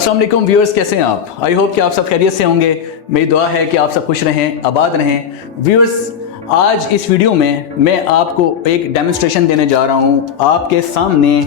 अस्सलाम वालेकुम व्यूअर्स, कैसे हैं आप? आई होप कि आप सब खैरियत से होंगे। मेरी दुआ है कि आप सब खुश रहें, आबाद रहें। व्यूअर्स, आज इस वीडियो में मैं आपको एक डेमोन्स्ट्रेशन देने जा रहा हूं। आपके सामने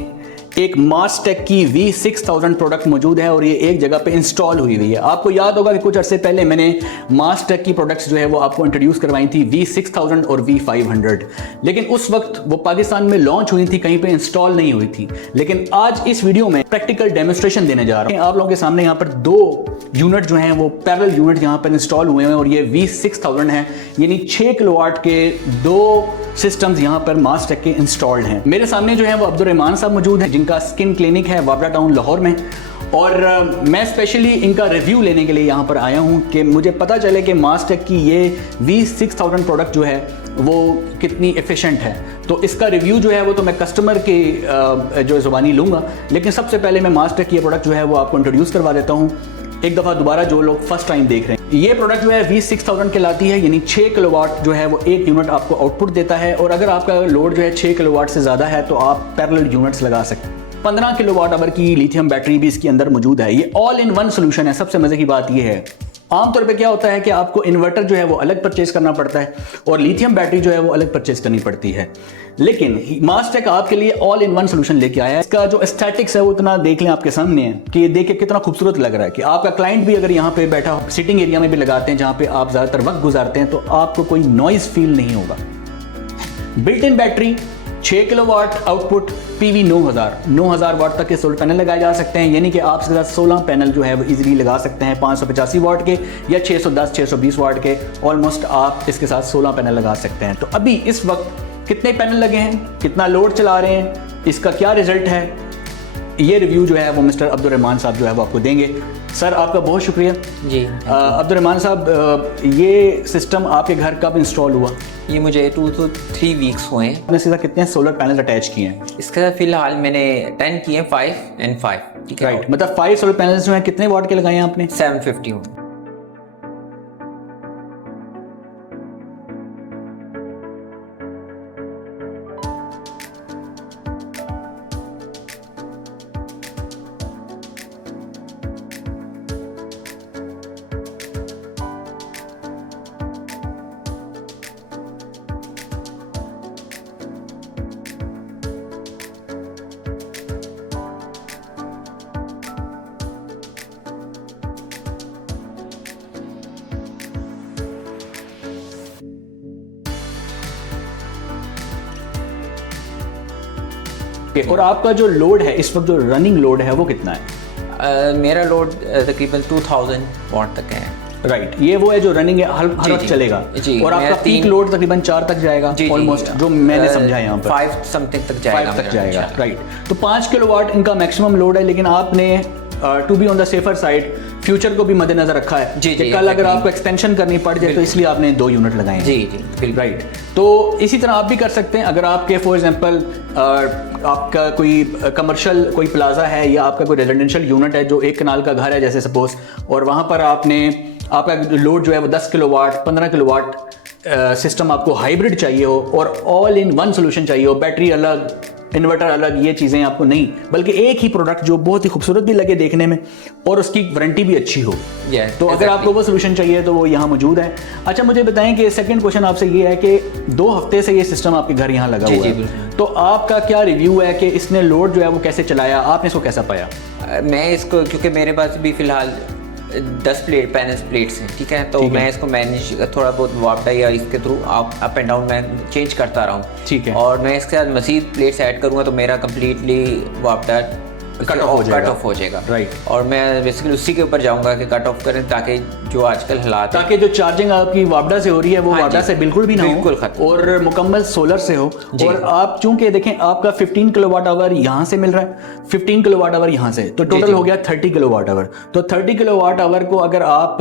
एक मास्टेक की V6000 प्रोडक्ट मौजूद है और ये एक जगह पे इंस्टॉल हुई है। आपको याद होगा कि कुछ अरसे पहले मैंने मास्टेक की प्रोडक्ट्स जो है वो आपको इंट्रोड्यूस करवाई थी, V6000 और V500, लेकिन उस वक्त वो पाकिस्तान में लॉन्च हुई थी, कहीं पे इंस्टॉल नहीं हुई थी। लेकिन आज इस वीडियो में प्रैक्टिकल डेमोन्स्ट्रेशन देने जा रहा हूँ। आप लोगों के सामने यहाँ पर दो यूनिट जो हैं वो पैरेलल यूनिट यहाँ पर इंस्टॉल हुए हैं और ये V6000 है, यानी 6 किलोवाट के दो सिस्टम्स यहाँ पर मास्टेक के इंस्टॉल्ड हैं। मेरे सामने जो है वो अब्दुल रहमान साहब मौजूद हैं, जिनका स्किन क्लिनिक है वाबड़ा टाउन लाहौर में, और मैं स्पेशली इनका रिव्यू लेने के लिए यहाँ पर आया हूँ कि मुझे पता चले कि मास्टेक की ये V6000 प्रोडक्ट जो है वो कितनी एफिशिएंट है। तो इसका रिव्यू जो है वो तो मैं कस्टमर की जो ज़ुबानी लूँगा, लेकिन सबसे पहले मैं मास्टेक की ये प्रोडक्ट जो है वो आपको इंट्रोड्यूस करवा देता हूँ एक दफ़ा दोबारा, जो लोग फर्स्ट टाइम देख रहे हैं। ये प्रोडक्ट जो है V6000 कहलाती है, यानी 6 किलोवाट जो है वो एक यूनिट आपको आउटपुट देता है। और अगर आपका लोड जो है 6 किलोवाट से ज़्यादा है तो आप पैरेलल यूनिट्स लगा सकते हैं। 15 किलोवाट आवर की लिथियम बैटरी भी इसके अंदर मौजूद है। ये ऑल इन वन सोल्यूशन है। सबसे मजे की बात ये है, आमतौर पे क्या होता है कि आपको इन्वर्टर जो है वो अलग परचेज करना पड़ता है और लिथियम बैटरी जो है वो अलग परचेज करनी पड़ती है, लेकिन मास्टेक आपके लिए ऑल इन वन सोल्यूशन लेके आया है। इसका जो एस्थेटिक्स है वो इतना देख लें आपके सामने है कि ये देख के कितना खूबसूरत लग रहा है कि आपका क्लाइंट भी अगर यहाँ पे बैठा हो, सिटिंग एरिया में भी लगाते हैं जहाँ पे आप ज़्यादातर वक्त गुजारते हैं, तो आपको कोई नॉइज फील नहीं होगा। Built in battery, 6 kilowatt output, PV 9000 वाट तक के सोलर पैनल लगाए जा सकते हैं, यानी कि आप इसके साथ 16 पैनल जो है वो इजीली लगा सकते हैं। 585 वाट के या 610-620 वाट के, ऑलमोस्ट आप इसके साथ 16 पैनल लगा सकते हैं। तो अभी इस वक्त कितने पैनल लगे हैं, कितना लोड चला रहे हैं, इसका क्या रिजल्ट है, ये रिव्यू जो है वो मिस्टर अब्दुल रहमान साहब जो है वो आपको देंगे। सर, आपका बहुत शुक्रिया जी। अब्दुल रहमान साहब, ये सिस्टम आपके घर कब इंस्टॉल हुआ? ये मुझे 2 to 3 वीक्स हुए हैं। आपने सीधा कितने सोलर पैनल अटैच किए हैं? इसके साथ फिलहाल मैंने 10 किए हैं, 5 and 5। ठीक है, राइट, मतलब 5 सोलर पैनल्स जो हैं कितने वाट के लगाए हैं आपने? 750। और आपका जो लोड है इस वक्त, जो रनिंग लोड है वो कितना है? मेरा लोड तकरीबन 2000 वाट तक है। राइट, ये वो है जो रनिंग है, हर वक्त चलेगा। और आपका पीक लोड तकरीबन 4 तक जाएगा ऑलमोस्ट, जो मैंने समझा यहाँ पर 5 समथिंग तक जाएगा। 5 तक जाएगा, राइट। तो 5 किलोवाट इनका मैक्सिमम लोड है, लेकिन आपने to be on the safer side future को भी मद्देनजर रखा है कि कल अगर आपको एक्सटेंशन करनी पड़ जाए तो इसलिए आपने 2 यूनिट लगाए हैं। जी, राइट। तो इसी तरह आप भी कर सकते हैं। अगर आपके फॉर एग्जांपल आपका कोई कमर्शियल कोई प्लाजा है या आपका कोई रेजिडेंशियल यूनिट है जो 1 कनाल का घर है जैसे सपोज, और वहाँ पर आपका लोड जो है वो 10 किलोवाट 15 किलोवाट सिस्टम आपको हाइब्रिड चाहिए हो और ऑल इन वन सोल्यूशन चाहिए हो, बैटरी अलग, इन्वर्टर अलग, ये चीज़ें आपको नहीं, बल्कि एक ही प्रोडक्ट जो बहुत ही खूबसूरत भी लगे देखने में और उसकी वारंटी भी अच्छी हो, तो अगर आपको वो सोल्यूशन चाहिए तो वो यहाँ मौजूद है। अच्छा, मुझे बताएं कि सेकंड क्वेश्चन आपसे ये है कि 2 हफ्ते से ये सिस्टम आपके घर यहाँ लगा हुआ है, तो आपका क्या रिव्यू है कि इसने लोड जो है वो कैसे चलाया, आपने इसको कैसा पाया? मैं इसको, क्योंकि मेरे पास भी फिलहाल 10 प्लेट्स हैं, ठीक है, तो मैं इसको मैनेज थोड़ा बहुत वापडा या इसके थ्रू अप एंड डाउन मैं चेंज करता रहा हूँ, ठीक है। और मैं इसके साथ मज़ीद प्लेट्स ऐड करूँगा तो मेरा कम्प्लीटली वापडा कट ऑफ हो जाएगा। राइट, और मैं बेसिकली उसी के ऊपर जाऊंगा कि कट ऑफ करें, ताकि जो आजकल हालात, ताकि जो चार्जिंग आपकी वापडा से हो रही है वो वापडा से बिल्कुल भी ना हो और मुकम्मल सोलर से हो। और आप चूंकि देखें आपका 15 किलोवाट आवर यहाँ से मिल रहा है, 15 किलोवाट आवर यहाँ से, तो टोटल हो गया 30 किलोवाट आवर। तो 30 किलोवाट आवर को अगर आप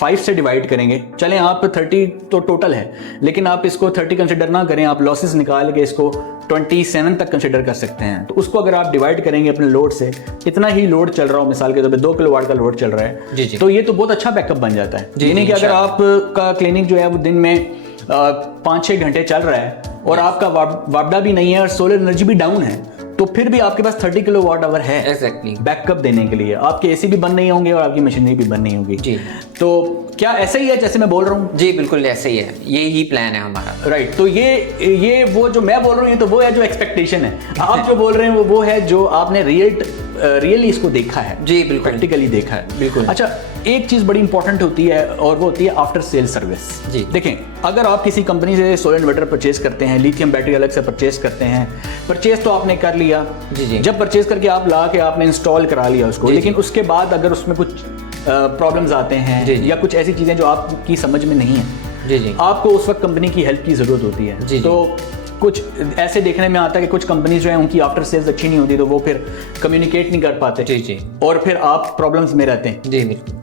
5 से डिवाइड करेंगे, चलें आप 30 तो टोटल है, लेकिन आप इसको 30 कंसिडर ना करें, आप लॉसेस निकाल के इसको 27 तक कंसिडर कर सकते हैं। तो उसको अगर आप डिवाइड करेंगे अपने लोड से, इतना ही लोड चल रहा हो, मिसाल के तौर पे 2 किलोवाट का लोड चल रहा है, तो ये तो बहुत अच्छा बैकअप बन जाता है। यानी कि अगर आपका क्लिनिक जो है वो दिन में 5-6 घंटे चल रहा है और आपका वापडा भी नहीं है और सोलर एनर्जी भी डाउन है, तो फिर भी आपके पास 30 किलोवाट आवर है एग्जैक्टली बैकअप देने के लिए। आपके एसी भी बंद नहीं होंगे और आपकी मशीनरी भी बंद नहीं होगी। जी। तो क्या ऐसा ही है जैसे मैं बोल रहा हूँ? जी बिल्कुल ऐसे ही है, यही प्लान है हमारा। राइट। तो ये वो जो मैं बोल रहा हूँ ये तो वो है जो एक्सपेक्टेशन है, आप जो बोल रहे हैं वो है जो आपने रियली इसको देखा है। जी बिल्कुल, प्रैक्टिकली देखा है। बिल्कुल। अच्छा, एक चीज बड़ी इंपॉर्टेंट होती है और वो होती है आफ्टर सेल सर्विस। जी देखें, अगर आप किसी कंपनी से सोलर इन्वर्टर परचेज करते हैं, लिथियम बैटरी अलग से परचेज करते हैं, परचेज तो आपने कर लिया। जी जी। जब परचेज करके आप ला के आपने इंस्टॉल करा लिया उसको, लेकिन उसके बाद अगर उसमें कुछ प्रॉब्लम्स आते हैं या कुछ ऐसी चीजें जो आपकी समझ में नहीं है, जी जी, आपको उस वक्त कंपनी की हेल्प की जरूरत होती है। जी, तो कुछ ऐसे देखने में आता है कि कुछ कंपनीज जो है उनकी आफ्टर सेल्स अच्छी नहीं होती, तो वो फिर कम्युनिकेट नहीं कर पाते। जी जी, और फिर आप प्रॉब्लम्स में रहते हैं। जी बिल्कुल।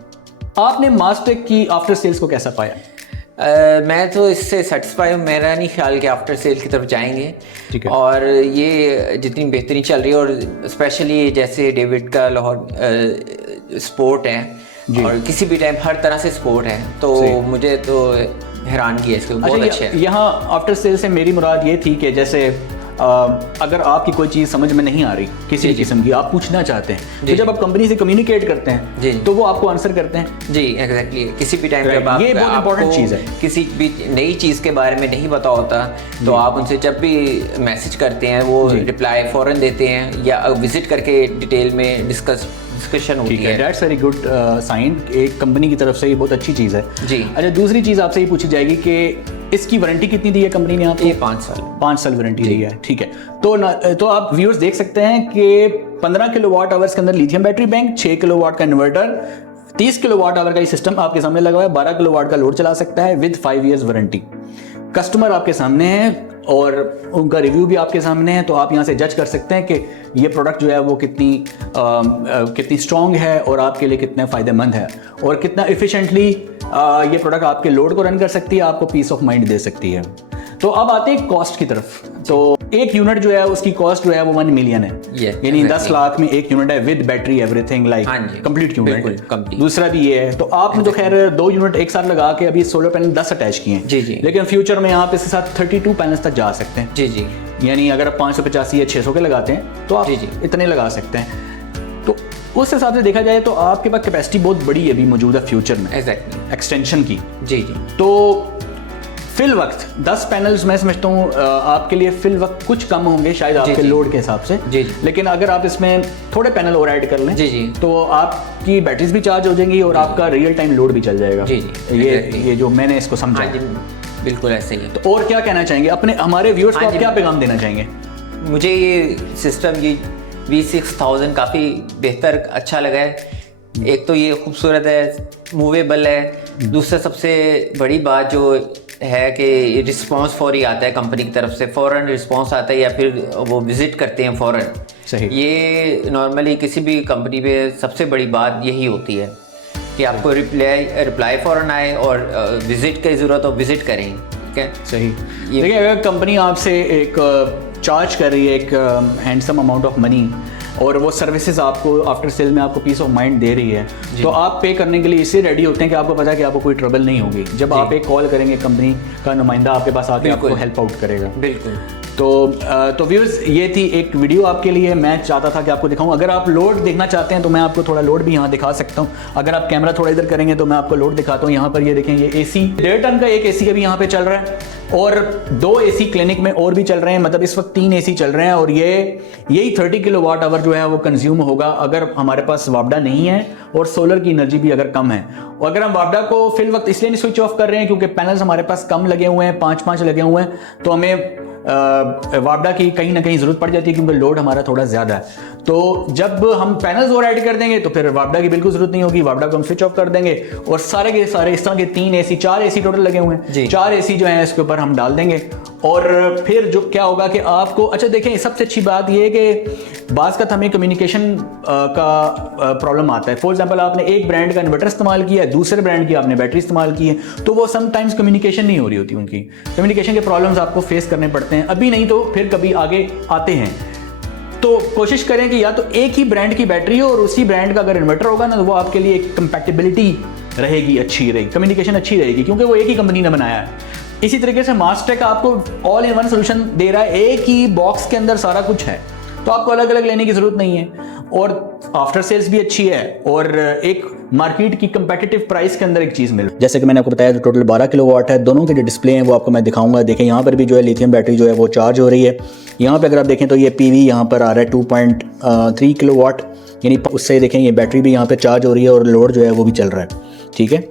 आपने मास्टेक की आफ्टर सेल्स को कैसा पाया? मैं तो इससे सेटिस्फाई हूँ, मेरा नहीं ख्याल कि आफ्टर सेल की तरफ जाएंगे। ठीक है। और ये जितनी बेहतरी चल रही है, और स्पेशली जैसे डेविड का लाहौर स्पोर्ट है और किसी भी टाइम हर तरह से स्पोर्ट है, तो मुझे तो हैरानगी है इसके, बहुत अच्छे है। यहाँ आफ्टर सेल से मेरी मुराद ये थी कि जैसे अगर आपकी कोई चीज़ समझ में नहीं आ रही किसी भी किस्म की, आप पूछना चाहते हैं, तो जब आप कंपनी से कम्युनिकेट करते हैं तो वो आपको आंसर करते हैं। जी एग्जैक्टली। किसी भी टाइम जब ये बहुत इंपॉर्टेंट चीज़ है। किसी भी नई चीज़ के बारे में नहीं पता होता तो आप उनसे जब भी मैसेज करते हैं वो रिप्लाई फौरन देते हैं, या विजिट करके डिटेल में डिस्कशन होती है। That's very good sign. एक कंपनी की तरफ से ये बहुत अच्छी चीज़ है। जी। अच्छा, दूसरी चीज़ आपसे ये पूछी जाएगी कि इसकी वारंटी कितनी दी है कंपनी ने आपको? ये 5 साल। 5 साल वारंटी दी है। ठीक है। तो आप व्यूअर्स देख सकते हैं कि 15 किलोवाट आवर्स के अंदर लिथियम बैटरी बैंक, 6 किलोवाट का इन्वर्टर, 30 किलोवाट आवर का ये सिस्टम आपके सामने लगा हुआ है, 12 किलोवाट का लोड चला सकता है विद 5 इयर्स वारंटी। कस्टमर आपके सामने है और उनका रिव्यू भी आपके सामने है, तो आप यहाँ से जज कर सकते हैं कि ये प्रोडक्ट जो है वो कितनी स्ट्रॉन्ग है और आपके लिए कितना फ़ायदेमंद है, और कितना इफ़िशेंटली ये प्रोडक्ट आपके लोड को रन कर सकती है, आपको पीस ऑफ माइंड दे सकती है। तो अब आते हैं कॉस्ट की तरफ। तो एक यूनिट जो है उसकी कॉस्ट जो है वो 1 मिलियन है, यानी 10 लाख में एक यूनिट है with battery everything, like complete unit. दूसरा भी ये है। तो आपने तो खैर 2 यूनिट एक साथ लगा के अभी सोलर पैनल 10 अटैच किए हैं। जी जी। लेकिन फ्यूचर में आप इसके साथ 32 पैनल्स तक जा सकते हैं। जी जी। यानी अगर आप 585 या 600 के लगाते हैं तो आप इतने लगा सकते हैं। तो उस हिसाब से देखा जाए तो आपके पास कैपेसिटी बहुत बड़ी है अभी मौजूदा फ्यूचर में एक्सटेंशन की। जी जी। तो फिल वक्त 10 पैनल्स मैं समझता हूँ आपके लिए फिल वक्त कुछ कम होंगे शायद आपके लोड के हिसाब से। जी। लेकिन अगर आप इसमें थोड़े पैनल और ऐड कर लें तो आपकी बैटरीज भी चार्ज हो जाएंगी और आपका रियल टाइम लोड भी चल जाएगा। जी जी। ये जो मैंने इसको समझा। बिल्कुल ऐसे ही है। तो और क्या कहना चाहेंगे अपने हमारे व्यूअर्स को, आप क्या पैगाम देना चाहेंगे? मुझे ये सिस्टम, ये V6000 काफ़ी बेहतर अच्छा लगा है। एक तो ये खूबसूरत है, मूवेबल है। दूसरा सबसे बड़ी बात जो है कि रिस्पांस फौरी आता है कंपनी की तरफ से, फ़ौरन रिस्पांस आता है, या फिर वो विज़िट करते हैं फ़ौरन। सही। ये नॉर्मली किसी भी कंपनी पे सबसे बड़ी बात यही होती है कि आपको रिप्लाई फ़ौरन आए और विज़िट की ज़रूरत हो विज़िट करें। ठीक है, सही। देखिए, अगर कंपनी आपसे एक चार्ज कर रही है एक हैंडसम अमाउंट ऑफ मनी और वो सर्विसेज आपको आफ्टर सेल में आपको पीस ऑफ माइंड दे रही है, तो आप पे करने के लिए इससे रेडी होते हैं कि आपको पता है कि आपको कोई ट्रबल नहीं होगी। जब आप एक कॉल करेंगे, कंपनी का नुमाइंदा आपके पास आके आपको हेल्प आउट करेगा। बिल्कुल। तो व्यूअर्स, ये थी एक वीडियो आपके लिए। मैं चाहता था कि आपको दिखाऊं। अगर आप लोड देखना चाहते हैं तो मैं आपको थोड़ा लोड भी यहाँ दिखा सकता हूँ। अगर आप कैमरा थोड़ा इधर करेंगे तो मैं आपको लोड दिखाता हूँ। यहाँ पर ये देखें, ये AC 1.5 टन का एक AC अभी यहाँ पे चल रहा है और 2 AC क्लिनिक में और भी चल रहे हैं। मतलब इस वक्त 3 AC चल रहे हैं और यही 30 किलोवाट आवर जो है वो कंज्यूम होगा अगर हमारे पास वापडा नहीं है और सोलर की एनर्जी भी अगर कम है। और अगर हम वापडा को फिल वक्त इसलिए नहीं स्विच ऑफ कर रहे हैं क्योंकि पैनल्स हमारे पास कम लगे हुए हैं, 5 लगे हुए हैं, तो हमें वापडा की कहीं ना कहीं ज़रूरत पड़ जाती है क्योंकि लोड हमारा थोड़ा ज़्यादा है। तो जब हम पैनल्स और ऐड कर देंगे तो फिर वापडा की बिल्कुल ज़रूरत नहीं होगी, वापडा को हम स्विच ऑफ कर देंगे और सारे के सारे इस तरह के 3 AC 4 AC टोटल लगे हुए हैं, 4 AC जो है इसके ऊपर हम डाल देंगे। और फिर जो क्या होगा कि आपको, अच्छा देखें, सबसे अच्छी बात यह है कि बाज़ का हमें कम्युनिकेशन का प्रॉब्लम आता है। फॉर एग्जांपल, आपने एक ब्रांड का इन्वर्टर इस्तेमाल किया है, दूसरे ब्रांड की आपने बैटरी इस्तेमाल की है, तो वो समटाइम्स कम्युनिकेशन नहीं हो रही होती, उनकी कम्युनिकेशन के प्रॉब्लम्स आपको फेस करने पड़ते हैं। अभी नहीं तो फिर कभी आगे आते हैं। तो कोशिश करें कि या तो एक ही ब्रांड की बैटरी हो और उसी ब्रांड का अगर इन्वर्टर होगा ना, तो वो आपके लिए एक कंपैटिबिलिटी रहेगी, अच्छी रहेगी, कम्युनिकेशन अच्छी रहेगी, क्योंकि वो एक ही कंपनी ने बनाया है। इसी तरीके से मास्टेक आपको ऑल इन वन सोल्यूशन दे रहा है, एक ही बॉक्स के अंदर सारा कुछ है। तो आपको अलग अलग लेने की ज़रूरत नहीं है, और आफ्टर सेल्स भी अच्छी है, और एक मार्केट की कंपेटिटिव प्राइस के अंदर एक चीज़ मिल, जैसे कि मैंने आपको बताया, तो टोटल 12 किलोवाट है। दोनों के जो डिस्प्ले हैं वो आपको मैं दिखाऊंगा। देखें यहाँ पर भी जो है लिथियम बैटरी जो है वो चार्ज हो रही है। यहाँ पे अगर आप देखें तो ये PV यहाँ पर आ रहा है 2.3 किलोवाट, यानी उससे देखें ये बैटरी भी यहाँ पे चार्ज हो रही है और लोड जो है वो भी चल रहा है, ठीक है।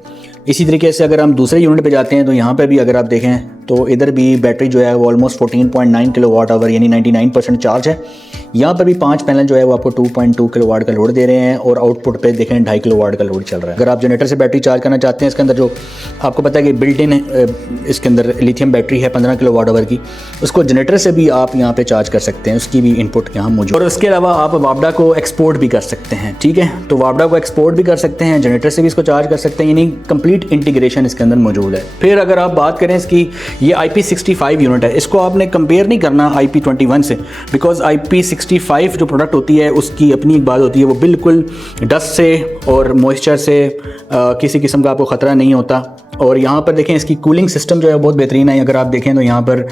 इसी तरीके से अगर हम दूसरे यूनिट पे जाते हैं तो यहाँ पे भी अगर आप देखें तो इधर भी बैटरी जो है वो ऑलमोस्ट 14.9 किलोवाट आवर यानी 99% चार्ज है। यहाँ पर भी 5 पैनल जो है वो आपको 2.2 किलोवाट का लोड दे रहे हैं, और आउटपुट पे देखें 2.5 किलोवाट का लोड चल रहा है। अगर आप जनरेटर से बैटरी चार्ज करना चाहते हैं, इसके अंदर जो आपको पता है कि बिल्ट इन इसके अंदर लिथियम बैटरी है 15 किलोवाट आवर की, उसको जनरेटर से भी आप यहाँ पे चार्ज कर सकते हैं, उसकी भी इनपुट यहाँ मौजूद। और उसके अलावा आप वापडा को एक्सपोर्ट भी कर सकते हैं, ठीक है। तो वापडा को एक्सपोर्ट भी कर सकते हैं, जनरेटर से भी इसको चार्ज कर सकते हैं, यानी कंप्लीट इंटीग्रेशन इसके अंदर मौजूद है। फिर अगर आप बात करें इसकी, ये IP65 यूनिट है, इसको आपने कंपेयर नहीं करना IP21 से, बिकॉज IP65 जो प्रोडक्ट होती है उसकी अपनी एक बात होती है, वो बिल्कुल डस्ट से और मॉइस्चर से किसी किस्म का आपको ख़तरा नहीं होता। और यहाँ पर देखें इसकी कूलिंग सिस्टम जो है बहुत बेहतरीन है। अगर आप देखें तो यहाँ पर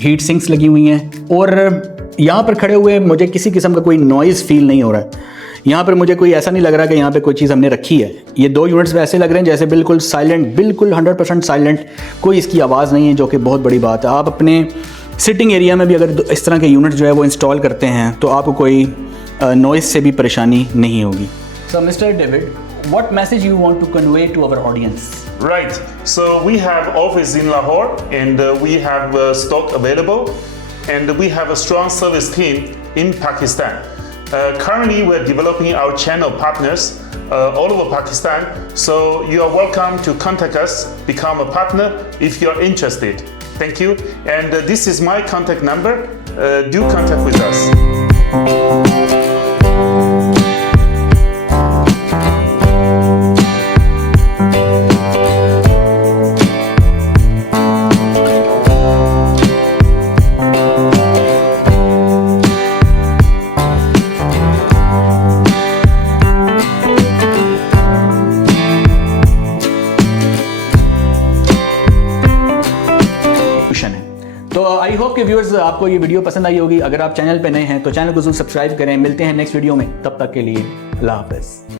हीट सिंक्स लगी हुई हैं, और यहाँ पर खड़े हुए मुझे किसी किस्म का कोई नॉइज़ फील नहीं हो रहा है। यहाँ पर मुझे कोई ऐसा नहीं लग रहा कि यहाँ पे कोई चीज़ हमने रखी है। ये 2 यूनिट्स वैसे लग रहे हैं जैसे बिल्कुल साइलेंट, बिल्कुल 100% साइलेंट, कोई इसकी आवाज़ नहीं है, जो कि बहुत बड़ी बात है। आप अपने सिटिंग एरिया में भी अगर इस तरह के यूनिट जो है वो इंस्टॉल करते हैं तो आपको कोई नॉइज़ से भी परेशानी नहीं होगी। So mister David, what message you want to convey to our audience? Right. So we have office in Lahore, and we have stock available, and we have a strong service team in Pakistan. Currently, we're developing our channel partners all over Pakistan. So you are welcome to contact us, become a partner if you are interested. Thank you. And this is my contact number. Do contact with us. तो I hope कि viewers आपको ये video पसंद आई होगी। अगर आप channel पे नए हैं तो चैनल को जरूर सब्सक्राइब करें। मिलते हैं नेक्स्ट वीडियो में, तब तक के लिए अल्लाह हाफ़िज़।